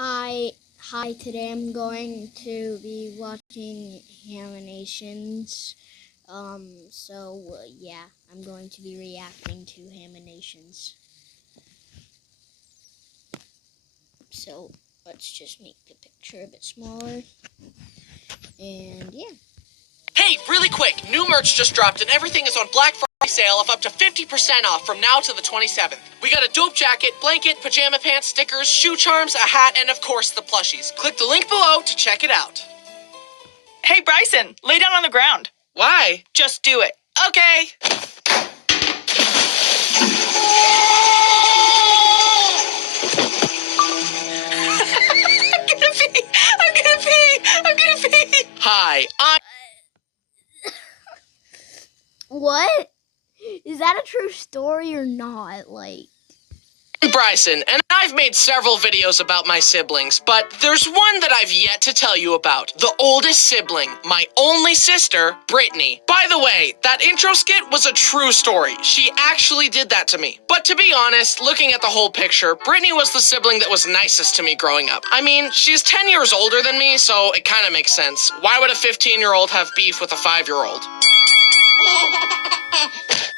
Hi, today I'm going to be watching haminations. Yeah, I'm going to be reacting to haminations. So, let's just make the picture a bit smaller. And yeah. Hey, really quick, new merch just dropped and everything is on Black Friday sale of up to 50% off from now to the 27th. We got a dope jacket, blanket, pajama pants, stickers, shoe charms, a hat, and of course the plushies. Click the link below to check it out. Hey, Bryson, lay down on the ground. Why? Just do it. Okay. I'm gonna pee. Hi, What? Is that a true story or not? I'm Bryson, and I've made several videos about my siblings, but there's one that I've yet to tell you about. The oldest sibling, my only sister, Brittany. By the way, that intro skit was a true story. She actually did that to me. But to be honest, looking at the whole picture, Brittany was the sibling that was nicest to me growing up. I mean, she's 10 years older than me, so it kind of makes sense. Why would a 15-year-old have beef with a 5-year-old?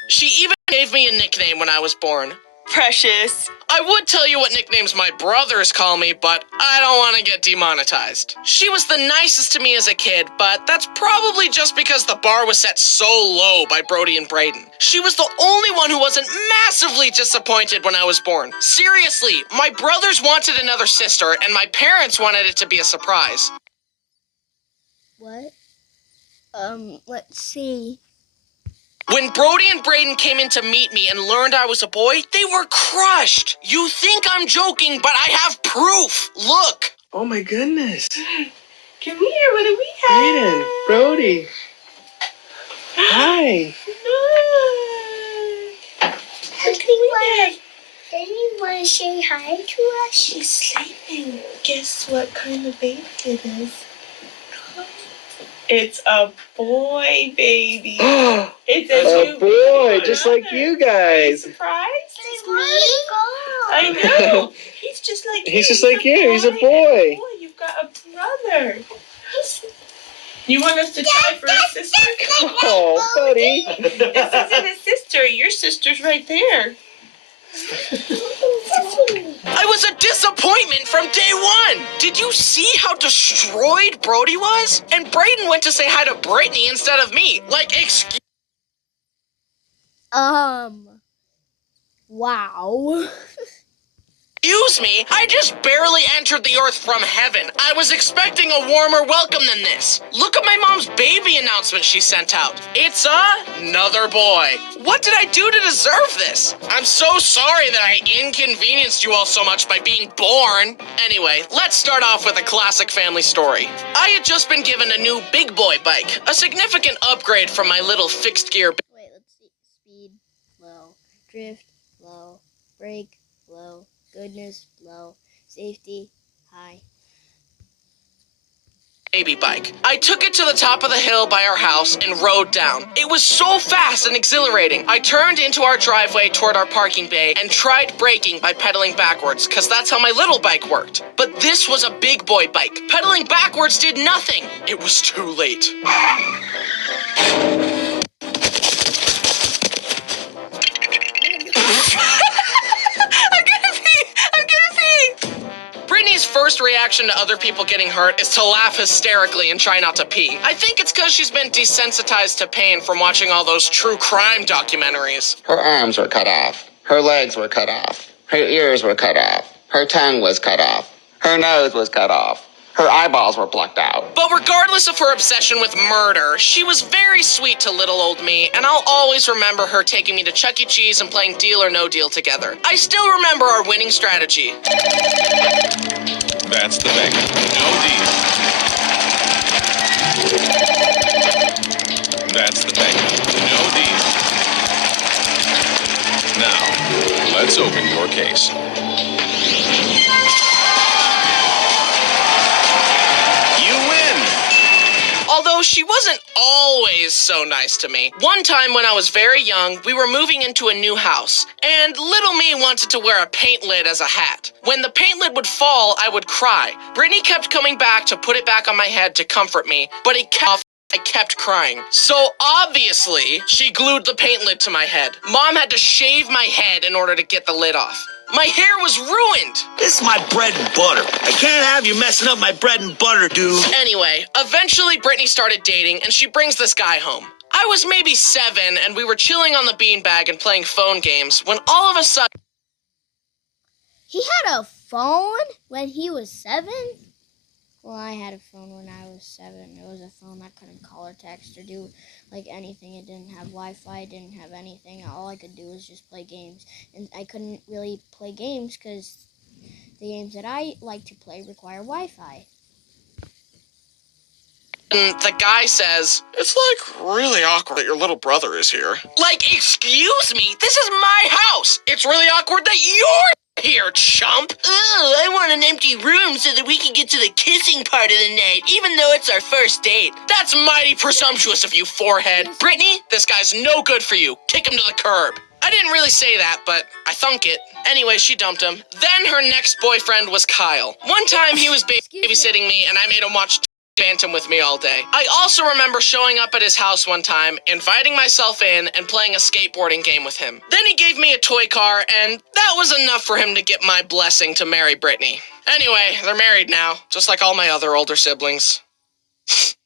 She even gave me a nickname when I was born. Precious. I would tell you what nicknames my brothers call me, but I don't want to get demonetized. She was the nicest to me as a kid, but that's probably just because the bar was set so low by Brody and Braden. She was the only one who wasn't massively disappointed when I was born. Seriously, my brothers wanted another sister, and my parents wanted it to be a surprise. What? Let's see. When Brody and Braden came in to meet me and learned I was a boy, they were crushed. You think I'm joking, but I have proof. Look. Oh my goodness. Come here, what do we have? Braden, Brody. Hi. Does he want to say hi to us? She's sleeping. Guess what kind of baby it is? It's a boy baby. It's A boy, just like you guys. Surprised? I I know. He's just like you. He's just like you. He's a boy. You've got a brother. You want us to try for a sister? Oh, buddy. This isn't a sister. Your sister's right there. I was a disappointment from day one. Did you see how destroyed Brody was? And Braden went to say hi to Brittany instead of me. Like, Wow. Excuse me, I just barely entered the earth from heaven. I was expecting a warmer welcome than this. Look at my mom's baby announcement she sent out. It's another boy. What did I do to deserve this? I'm so sorry that I inconvenienced you all so much by being born. Anyway, let's start off with a classic family story. I had just been given a new big boy bike, a significant upgrade from my little fixed gear. Wait, let's see. Speed, low. Drift, low. Brake, low. Goodness, low. Safety, high. Baby bike. I took it to the top of the hill by our house and rode down. It was so fast and exhilarating. I turned into our driveway toward our parking bay and tried braking by pedaling backwards, because that's how my little bike worked. But this was a big boy bike. Pedaling backwards did nothing. It was too late. Brittany's first reaction to other people getting hurt is to laugh hysterically and try not to pee. I think it's because she's been desensitized to pain from watching all those true crime documentaries. Her arms were cut off. Her legs were cut off. Her ears were cut off. Her tongue was cut off. Her nose was cut off. Her eyeballs were plucked out. But regardless of her obsession with murder, she was very sweet to little old me, and I'll always remember her taking me to Chuck E. Cheese and playing Deal or No Deal together. I still remember our winning strategy. That's the bank. No deal. That's the bank. No deal. Now, let's open your case. Although she wasn't all always so nice to me. One time when I was very young, we were moving into a new house, and little me wanted to wear a paint lid as a hat. When the paint lid would fall, I would cry. Brittany kept coming back to put it back on my head to comfort me, but I kept crying. So obviously, she glued the paint lid to my head. Mom had to shave my head in order to get the lid off. My hair was ruined. This is my bread and butter. I can't have you messing up my bread and butter, dude. Anyway, eventually Brittany started dating, and she brings this guy home. I was maybe 7, and we were chilling on the beanbag and playing phone games when all of a sudden... He had a phone when he was 7? Well, I had a phone when I was 7. It was a phone that couldn't call or text or do like anything. It didn't have Wi-Fi, didn't have anything. All I could do was just play games. And I couldn't really play games because the games that I like to play require Wi-Fi. And the guy says, "It's like really awkward that your little brother is here." Like, excuse me, this is my house. It's really awkward that you're here, chump. Oh, I want an empty room so that we can get to the kissing part of the night, even though it's our first date. That's mighty presumptuous of you, forehead. Brittany, this guy's no good for you. Kick him to the curb. I didn't really say that, but I thunk it. Anyway, she dumped him. Then her next boyfriend was Kyle. One time he was babysitting me, and I made him watch Phantom with me all day. I also remember showing up at his house one time, inviting myself in, and playing a skateboarding game with him. Then he gave me a toy car, and that was enough for him to get my blessing to marry Brittany. Anyway, they're married now, just like all my other older siblings.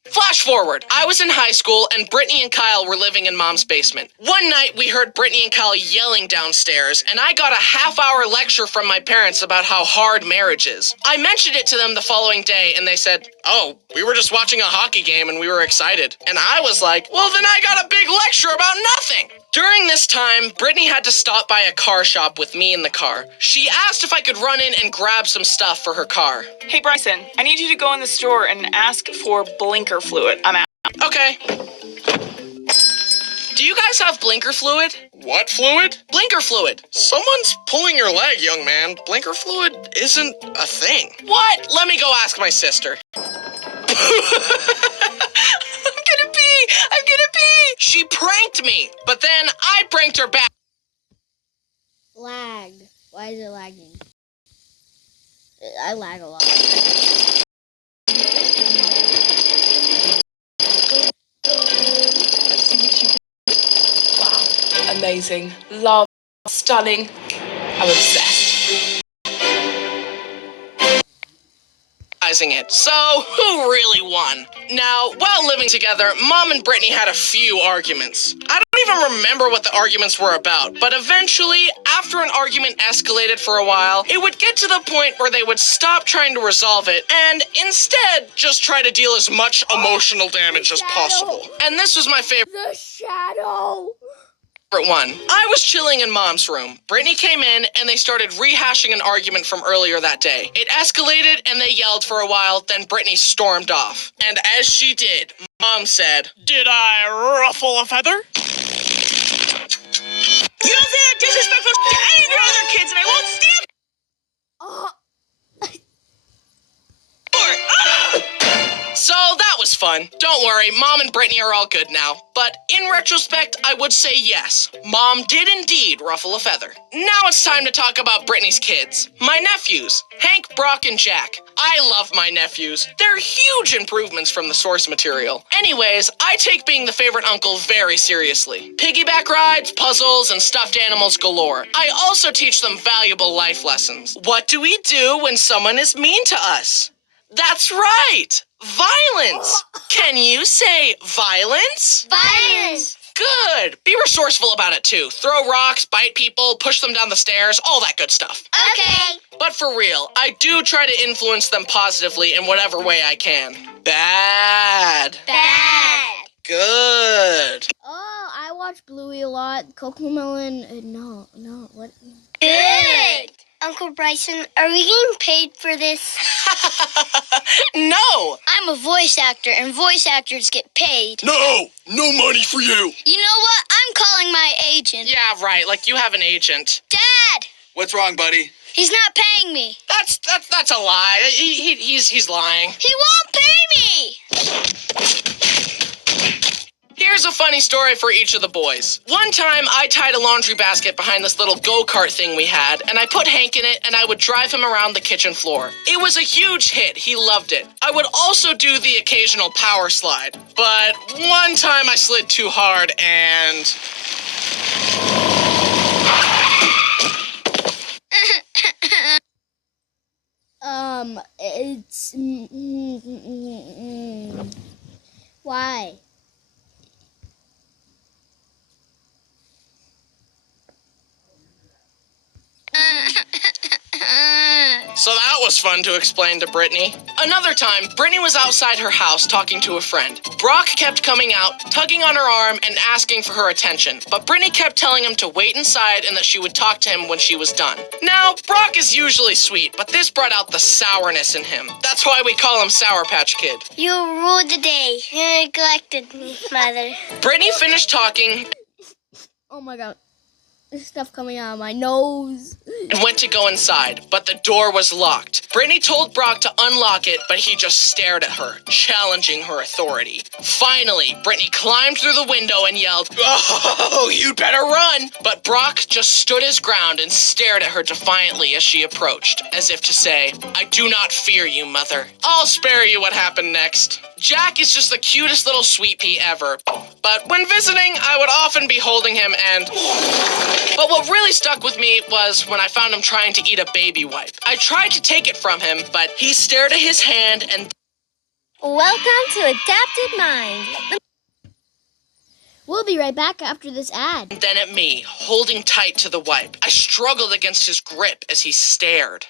Flash forward. I was in high school, and Brittany and Kyle were living in Mom's basement. One night, we heard Brittany and Kyle yelling downstairs, and I got a half-hour lecture from my parents about how hard marriage is. I mentioned it to them the following day, and they said, "Oh, we were just watching a hockey game, and we were excited." And I was like, "Well, then I got a big lecture about nothing." During this time, Brittany had to stop by a car shop with me in the car. She asked if I could run in and grab some stuff for her car. Hey, Bryson, I need you to go in the store and ask for blinker fluid. I'm out. Okay. Do you guys have blinker fluid? What fluid? Blinker fluid. Someone's pulling your leg, young man. Blinker fluid isn't a thing. What? Let me go ask my sister. I'm gonna pee! She pranked me, but then I pranked her back. Lag. Why is it lagging? I lag a lot. Wow. Amazing. Love. Stunning. I'm obsessed. It. So, who really won? Now, while living together, Mom and Brittany had a few arguments. I don't even remember what the arguments were about, but eventually, after an argument escalated for a while, it would get to the point where they would stop trying to resolve it and instead just try to deal as much emotional damage as possible. And this was my favorite. The shadow! One. I was chilling in Mom's room. Brittany came in and they started rehashing an argument from earlier that day. It escalated and they yelled for a while, then Brittany stormed off. And as she did, Mom said, "Did I ruffle a feather?" You don't say that disrespectful to any of your other kids, and I won't stand for it. So that was fun. Don't worry, Mom and Brittany are all good now. But in retrospect, I would say yes. Mom did indeed ruffle a feather. Now it's time to talk about Brittany's kids. My nephews, Hank, Brock, and Jack. I love my nephews. They're huge improvements from the source material. Anyways, I take being the favorite uncle very seriously. Piggyback rides, puzzles, and stuffed animals galore. I also teach them valuable life lessons. What do we do when someone is mean to us? That's right! Violence! Can you say violence? Violence. Good! Be resourceful about it too. Throw rocks, bite people, push them down the stairs, all that good stuff. Okay. But for real, I do try to influence them positively in whatever way I can. Bad. Bad. Good. Oh, I watch Bluey a lot. Cocomelon, no, what? Good. Uncle Bryson, are we getting paid for this? No! I'm a voice actor, and voice actors get paid. No! No money for you! You know what? I'm calling my agent. Yeah, right, like you have an agent. Dad! What's wrong, buddy? He's not paying me. That's a lie. He's lying. He won't pay me! Here's a funny story for each of the boys. One time, I tied a laundry basket behind this little go-kart thing we had, and I put Hank in it, and I would drive him around the kitchen floor. It was a huge hit. He loved it. I would also do the occasional power slide. But one time I slid too hard, and... It's... Why? So that was fun to explain to Brittany. Another time, Brittany was outside her house talking to a friend. Brock kept coming out, tugging on her arm, and asking for her attention. But Brittany kept telling him to wait inside and that she would talk to him when she was done. Now, Brock is usually sweet, but this brought out the sourness in him. That's why we call him Sour Patch Kid. You ruled the day. You neglected me, Mother. Brittany finished talking Oh my god. There's stuff coming out of my nose. and went to go inside, but the door was locked. Brittany told Brock to unlock it, but he just stared at her, challenging her authority. Finally, Brittany climbed through the window and yelled, "Oh, you'd better run!" But Brock just stood his ground and stared at her defiantly as she approached, as if to say, "I do not fear you, mother. I'll spare you what happened next." Jack is just the cutest little sweet pea ever, but when visiting, I would often be holding him and... But what really stuck with me was when I found him trying to eat a baby wipe. I tried to take it from him, but he stared at his hand and Welcome to Adapted Mind. We'll be right back after this ad. then at me, holding tight to the wipe. I struggled against his grip as he stared.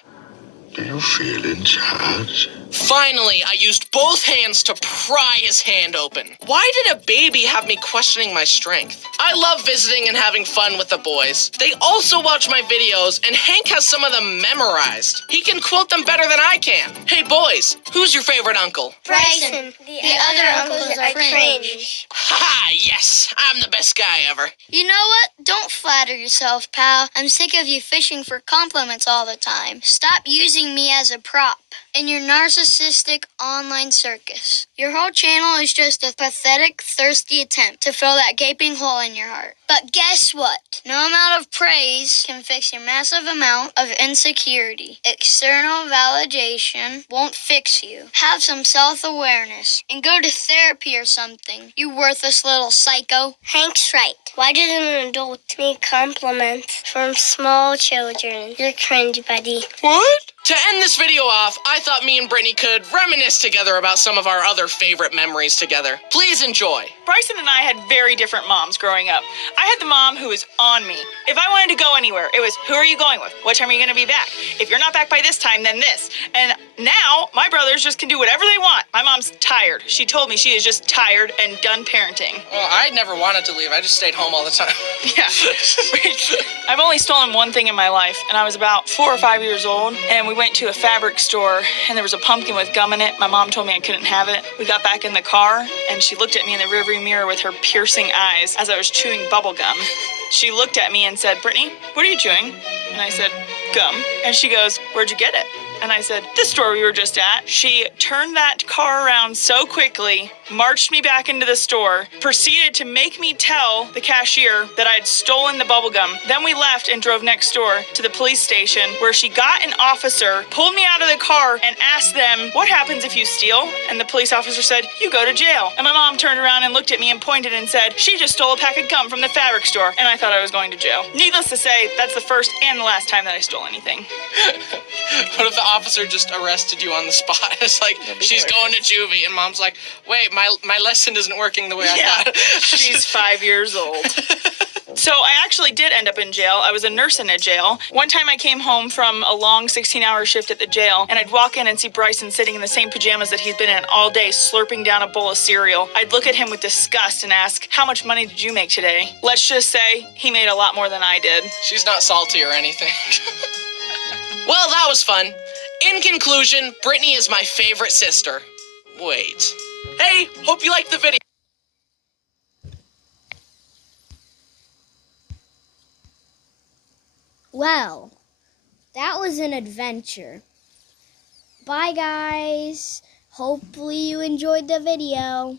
Do you feel in charge? Finally, I used both hands to pry his hand open. Why did a baby have me questioning my strength? I love visiting and having fun with the boys. They also watch my videos, and Hank has some of them memorized. He can quote them better than I can. Hey boys, who's your favorite uncle? Bryson. The other uncles are cringe. Haha, yes, I'm the best guy ever. You know what? Don't flatter yourself, pal. I'm sick of you fishing for compliments all the time. Stop using me as a prop in your narcissistic online circus. Your whole channel is just a pathetic, thirsty attempt to fill that gaping hole in your heart. But guess what? No amount of praise can fix your massive amount of insecurity. External validation won't fix you. Have some self-awareness and go to therapy or something, you worthless little psycho. Hank's right. Why did an adult need compliments from small children? You're cringe, buddy. What? To end this video off, I thought me and Brittany could reminisce together about some of our other favorite memories together. Please enjoy. Bryson and I had very different moms growing up. I had the mom who was on me. If I wanted to go anywhere, it was, who are you going with? What time are you going to be back? If you're not back by this time, then this. And now, my brothers just can do whatever they want. My mom's tired. She told me she is just tired and done parenting. Well, I never wanted to leave. I just stayed home all the time. Yeah. I've only stolen one thing in my life, and I was about 4 or 5 years old, and we went to a fabric store, and there was a pumpkin with gum in it. My mom told me I couldn't have it. We got back in the car, and she looked at me in the rearview mirror with her piercing eyes as I was chewing bubble gum. She looked at me and said, "Brittany, what are you chewing?" And I said, "Gum." And she goes, "Where'd you get it?" And I said, "The store we were just at." She turned that car around so quickly, marched me back into the store, proceeded to make me tell the cashier that I had stolen the bubble gum. Then we left and drove next door to the police station, where she got an officer, pulled me out of the car, and asked them, "What happens if you steal?" And the police officer said, "You go to jail." And my mom turned around and looked at me and pointed and said, "She just stole a pack of gum from the fabric store." And I thought I was going to jail. Needless to say, that's the first and the last time that I stole anything. What if the officer just arrested you on the spot? It's like, she's going to juvie, and mom's like, "Wait, my lesson isn't working the way I thought." She's 5 years old. So I actually did end up in jail. I was a nurse in a jail. One time I came home from a long 16-hour shift at the jail, and I'd walk in and see Bryson sitting in the same pajamas that he's been in all day, slurping down a bowl of cereal. I'd look at him with disgust and ask, "How much money did you make today?" Let's just say he made a lot more than I did. She's not salty or anything. Well, that was fun. In conclusion, Brittany is my favorite sister. Wait. Hey, hope you liked the video. Well, that was an adventure. Bye, guys. Hopefully you enjoyed the video.